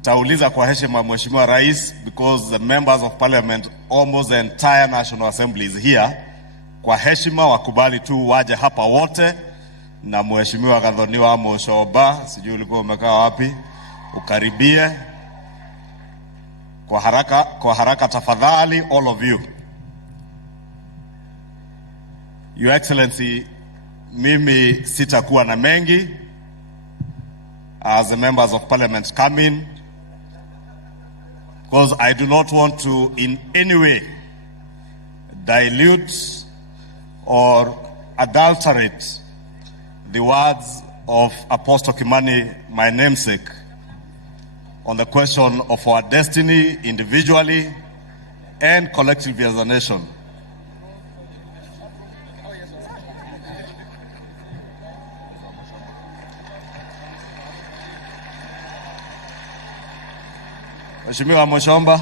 Nitauliza kwa heshima Mheshimiwa Rais, because the members of parliament, almost the entire National Assembly is here. Kwa heshima wakubali tu waje hapa wote, na Mheshimiwa Gathoniwa Musyoba, sijui ulikuwa umekaa wapi, ukaribie kwa haraka tafadhali, all of you. Your Excellency, mimi sitakuwa na mengi as the members of parliament come in, because I do not want to in any way dilute or adulterate the words of Apostle Kimani, my namesake, on the question of our destiny individually and collectively as a nation. Mheshimiwa Musyoba,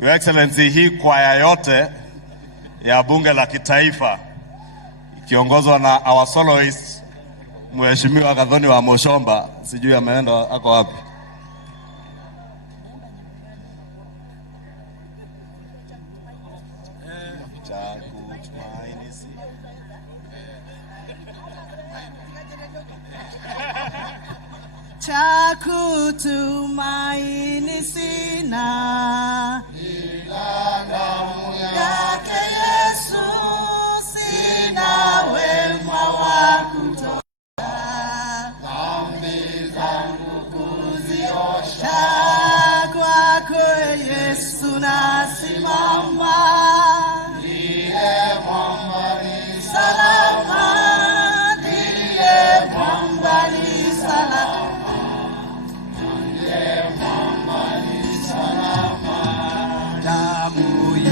Your Excellency, hii kwaya yote ya bunge la kitaifa ikiongozwa na our soloist Mheshimiwa Gathoniwa Musyoba, sijui ameenda ako wapi. Chakutumaini sina, ila damu yake Yesu, sina wema wa kutosha, dhambi zangu kuziosha. Kwako Yesu nasimama, ndiye mwamba ni salama, ndiye mwamba ni salama.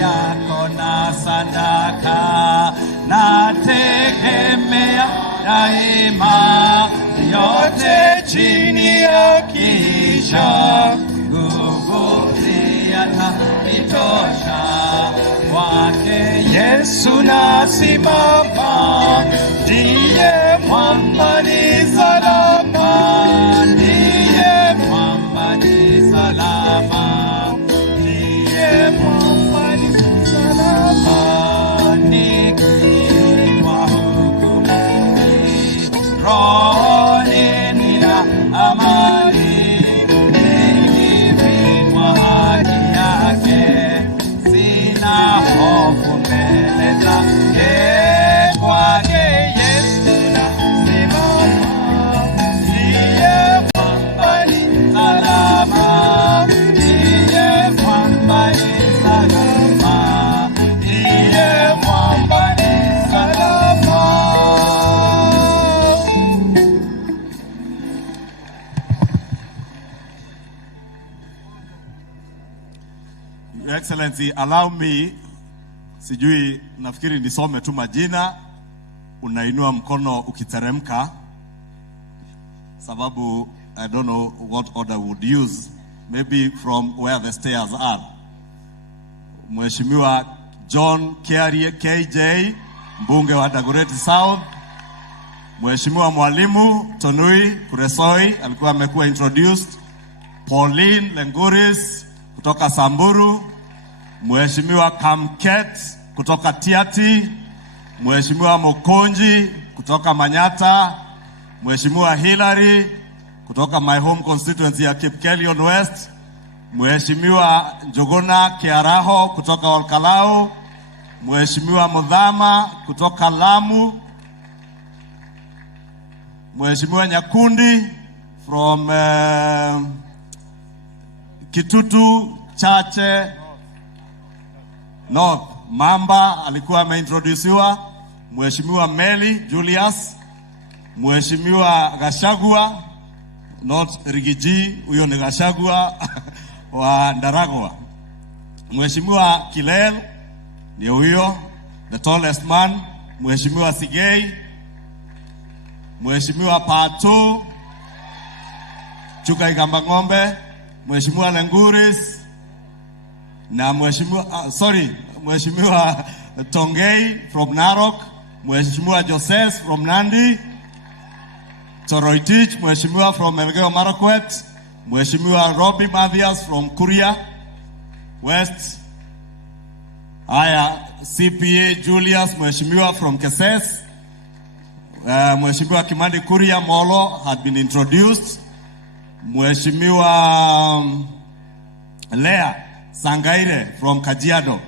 Yako na sadaka na tegemea daima, yote chini ya kisha nguvu yatanitosha. Kwake Yesu nasimama, ndiye mwamba ni salama, ndiye mwamba ni salama. Your Excellency, allow me, sijui nafikiri nisome tu majina, unainua mkono ukiteremka, sababu I don't know what order would use, maybe from where the stairs are. Mheshimiwa John Kiarie KJ, mbunge wa Dagoretti South. Mheshimiwa Mwalimu Tonui Kuresoi, alikuwa amekuwa introduced. Pauline Lenguris kutoka Samburu. Mheshimiwa Kamket kutoka Tiati. Mheshimiwa Mokonji kutoka Manyata. Mheshimiwa Hillary kutoka my home constituency ya Kipkelion West. Mheshimiwa Njuguna Kiaraho kutoka Olkalau. Mheshimiwa Mudhama kutoka Lamu. Mheshimiwa Nyakundi from Kitutu Chache North. Mamba alikuwa ameintroduciwa. Mheshimiwa Meli Julius. Mheshimiwa Gashagua, not Rigiji, huyo ni Gashagua wa Ndaragwa. Mheshimiwa Kilel ni huyo, the tallest man. Mheshimiwa Sigei. Mheshimiwa Patu Chuka Igamba Ng'ombe. Mheshimiwa Lenguris na Mheshimiwa Tongei from Narok. Mheshimiwa Joses from Nandi. Toroitich, Mheshimiwa from Elgeyo Marakwet, Mheshimiwa Robbie Mathias from Kuria West. Haya, CPA Julius Mheshimiwa from Keses. Mheshimiwa Kimani Kuria Molo had been introduced. Mheshimiwa Lea Sangaire from Kajiado.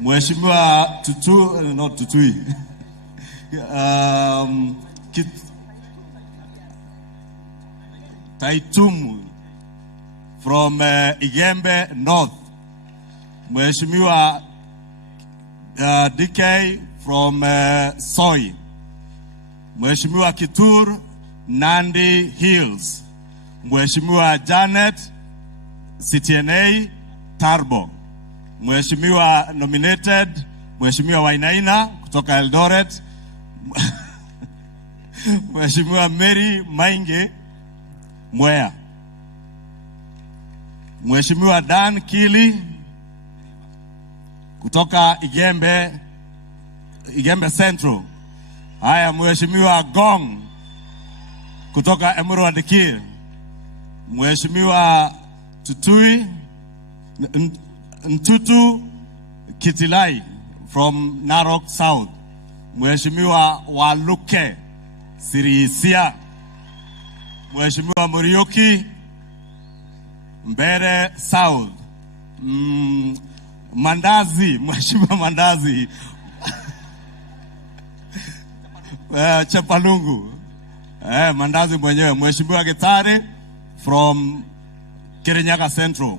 Mheshimiwa Tutui. Taitumu from Igembe North. Mheshimiwa DK from Soi. Mheshimiwa Kitur, Nandi Hills. Mheshimiwa Janet, CTNA, Tarbo. Mheshimiwa nominated, Mheshimiwa Wainaina, kutoka Eldoret. Mheshimiwa Mary Mainge, Mwea. Mheshimiwa Dan Kili, kutoka Igembe Central. Haya, Mheshimiwa Gong, kutoka Emuru Dikir. Mheshimiwa Ntutu Kitilai from Narok South. Mheshimiwa Waluke Sirisia. Mheshimiwa Muriuki Mbere South. Mandazi, Mheshimiwa Mandazi Chapalungu. Mandazi mwenyewe. Mheshimiwa Gitare from Kirinyaga Central.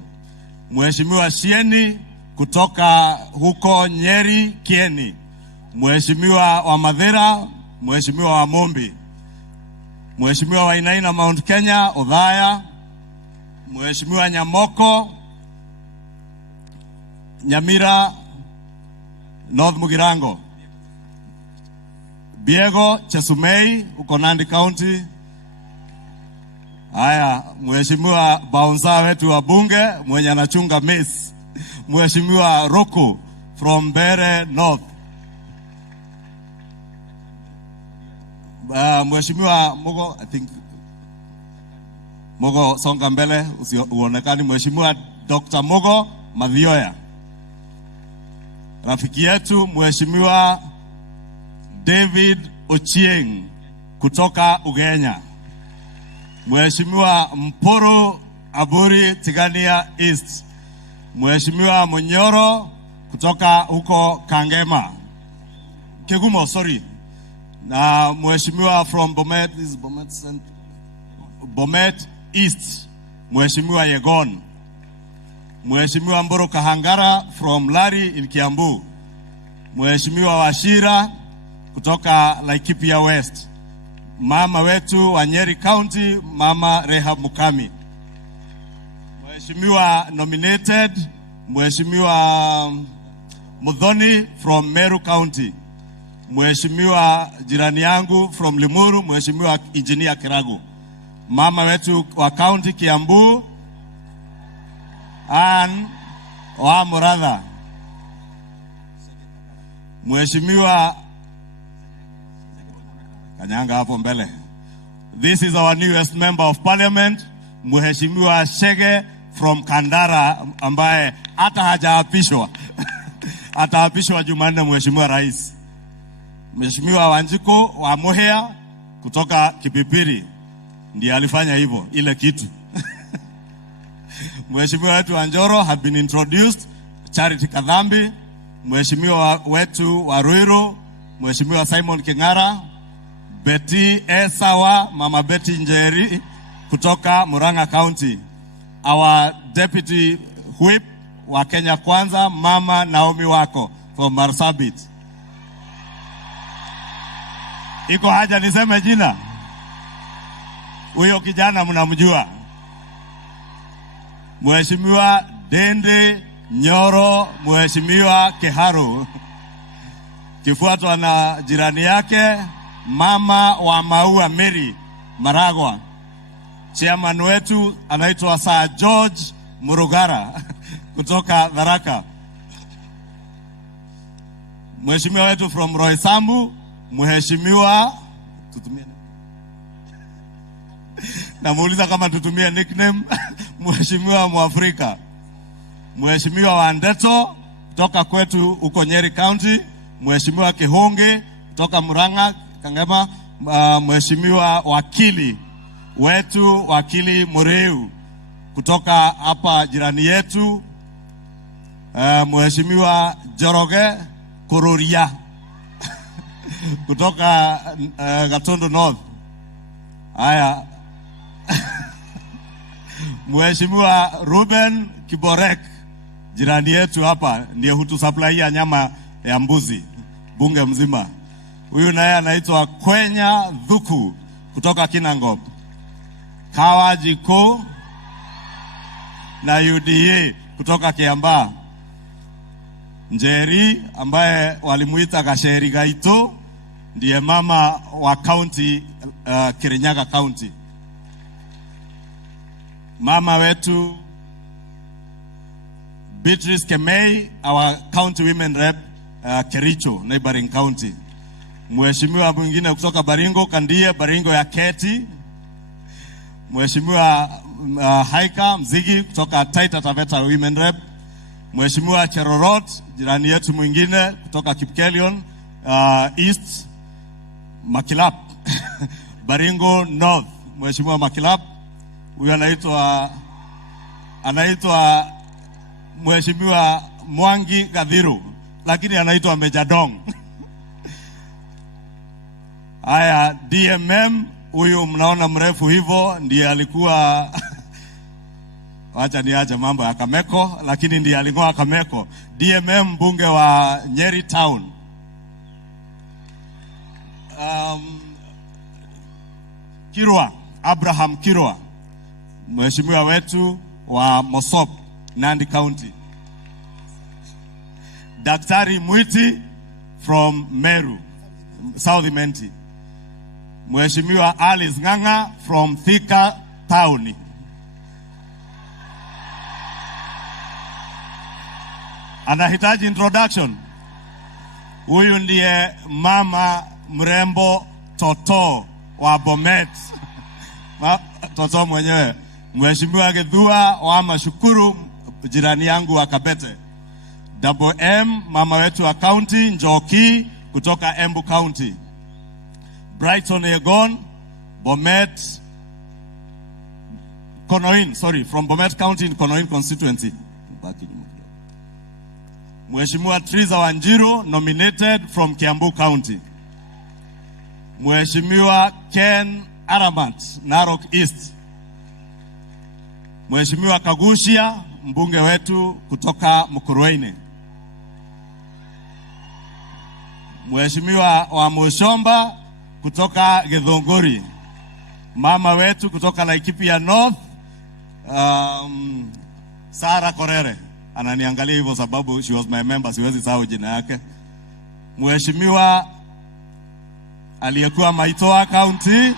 Mheshimiwa Shieni kutoka huko Nyeri Kieni. Mheshimiwa wa Madhira, Mheshimiwa wa Mombi. Mheshimiwa wa Inaina Mount Kenya Odhaya. Mheshimiwa Nyamoko Nyamira North Mugirango. Biego Chesumei uko Nandi County. Haya, Mheshimiwa Baunza wetu wa bunge mwenye anachunga miss, Mheshimiwa Roku from Bere North. Mheshimiwa Mogo, I think Mogo songa mbele uonekani. Mheshimiwa Dr. Mogo Mathioya. Rafiki yetu Mheshimiwa David Ochieng kutoka Ugenya. Mheshimiwa Mporo Aburi Tigania East. Mheshimiwa Munyoro kutoka huko Kangema. Kegumo, sorry. Na Mheshimiwa from Bomet, this is Bomet East. Mheshimiwa Yegon. Mheshimiwa Mboro Kahangara from Lari in Kiambu. Mheshimiwa Washira kutoka Laikipia West. Mama wetu wa Nyeri County, Mama Rehab Mukami. Mheshimiwa nominated, Mheshimiwa Mudhoni from Meru County. Mheshimiwa jirani yangu from Limuru, Mheshimiwa Engineer Kiragu. Mama wetu wa County Kiambu, Ann wa Muradha. Mheshimiwa Kanyanga hapo mbele. This is our newest member of parliament, Mheshimiwa Shege from Kandara, ambaye hata hajaapishwa. Ataapishwa Jumanne, Mheshimiwa Rais. Mheshimiwa Wanjiko wa Mohea kutoka Kipipiri ndiye alifanya hivyo ile kitu. Mheshimiwa wetu wa Njoro have been introduced, Charity Kadhambi. Mheshimiwa wetu wa Ruiru, Mheshimiwa Simon Kingara. Betty Esawa, Mama Betty Njeri kutoka Murang'a County. Our Deputy Whip wa Kenya Kwanza, Mama Naomi Wako from Marsabit. Iko haja niseme jina? Huyo kijana mnamjua. Mheshimiwa Dende Nyoro, Mheshimiwa Keharu. Kifuatwa na jirani yake, Mama wa Maua Mary Maragwa. Chairman wetu anaitwa Sir George Murugara kutoka Tharaka. Mheshimiwa wetu from Roysambu, Mheshimiwa namuuliza kama tutumie nickname Mheshimiwa Mwafrika. Mheshimiwa Wandeto kutoka kwetu huko Nyeri County, Mheshimiwa Kihungi kutoka Murang'a Kangema, Mheshimiwa wakili wetu wakili Mureu kutoka hapa jirani yetu, Mheshimiwa Joroge Kururia kutoka Gatundu North. Haya Mheshimiwa Ruben Kiborek jirani yetu hapa ndiye hutusupplyia nyama ya mbuzi bunge mzima. Huyu naye anaitwa Kwenya Dhuku kutoka Kinangop. Kawajiko na UDA kutoka Kiambaa. Njeri ambaye walimuita Gasheri Gaito ndiye mama wa county Kirinyaga County. Mama wetu Beatrice Kemei, our county women rep Kericho, neighboring county. Mheshimiwa mwingine kutoka Baringo Kandie, Baringo ya Keti. Mheshimiwa Haika Mzigi kutoka Taita Taveta women rep. Mheshimiwa Cherorot jirani yetu mwingine kutoka Kipkelion East Makilap Baringo North. Mheshimiwa Makilap, huyu anaitwa Mheshimiwa Mwangi Gadhiru, lakini anaitwa Mejadong. Haya, DMM huyu mnaona mrefu hivyo ndiye alikuwa wacha niache mambo ya Kameko, lakini ndiye alikuwa Kameko. DMM mbunge wa Nyeri Town. Kirwa, Abraham Kirwa, mheshimiwa wetu wa Mosop, Nandi County. Daktari Mwiti from Meru, South Menti. Mheshimiwa Alice Ng'ang'a from Thika Town. Anahitaji introduction. Huyu ndiye mama mrembo Toto wa Bomet. Toto mwenyewe. Mheshimiwa Gedhua wa Mashukuru, jirani yangu wa Kabete. Double M, mama wetu wa county Njoki kutoka Embu County. Brighton Egon, Bomet, Konoin, from Bomet County in Konoin constituency. Mheshimiwa Triza Wanjiru, nominated from Kiambu County. Mheshimiwa Ken Aramat, Narok East. Mheshimiwa Kagushia, mbunge wetu kutoka Mukurweini. Mheshimiwa wa Mushomba kutoka Githunguri. Mama wetu kutoka Laikipia North, Sara Korere. Ananiangalia hivyo sababu she was my member, siwezi sahau jina yake. Mheshimiwa aliyekuwa Maitoa County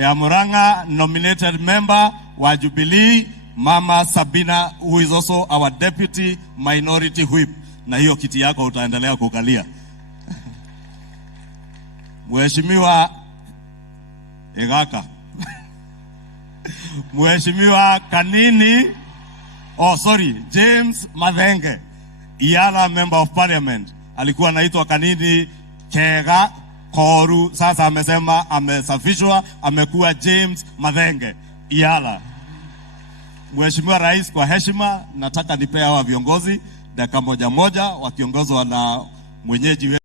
ya Murang'a, nominated member wa Jubilee, Mama Sabina, who is also our deputy minority whip. Na hiyo kiti yako utaendelea kukalia. Mheshimiwa Egaka. Mheshimiwa Kanini, James Madhenge, Iala member of parliament. Alikuwa anaitwa Kanini Kega Koru, sasa amesema amesafishwa, amekuwa James Madhenge Iala. Mheshimiwa Rais, kwa heshima nataka nipea hawa viongozi dakika moja wakiongozwa na mwenyeji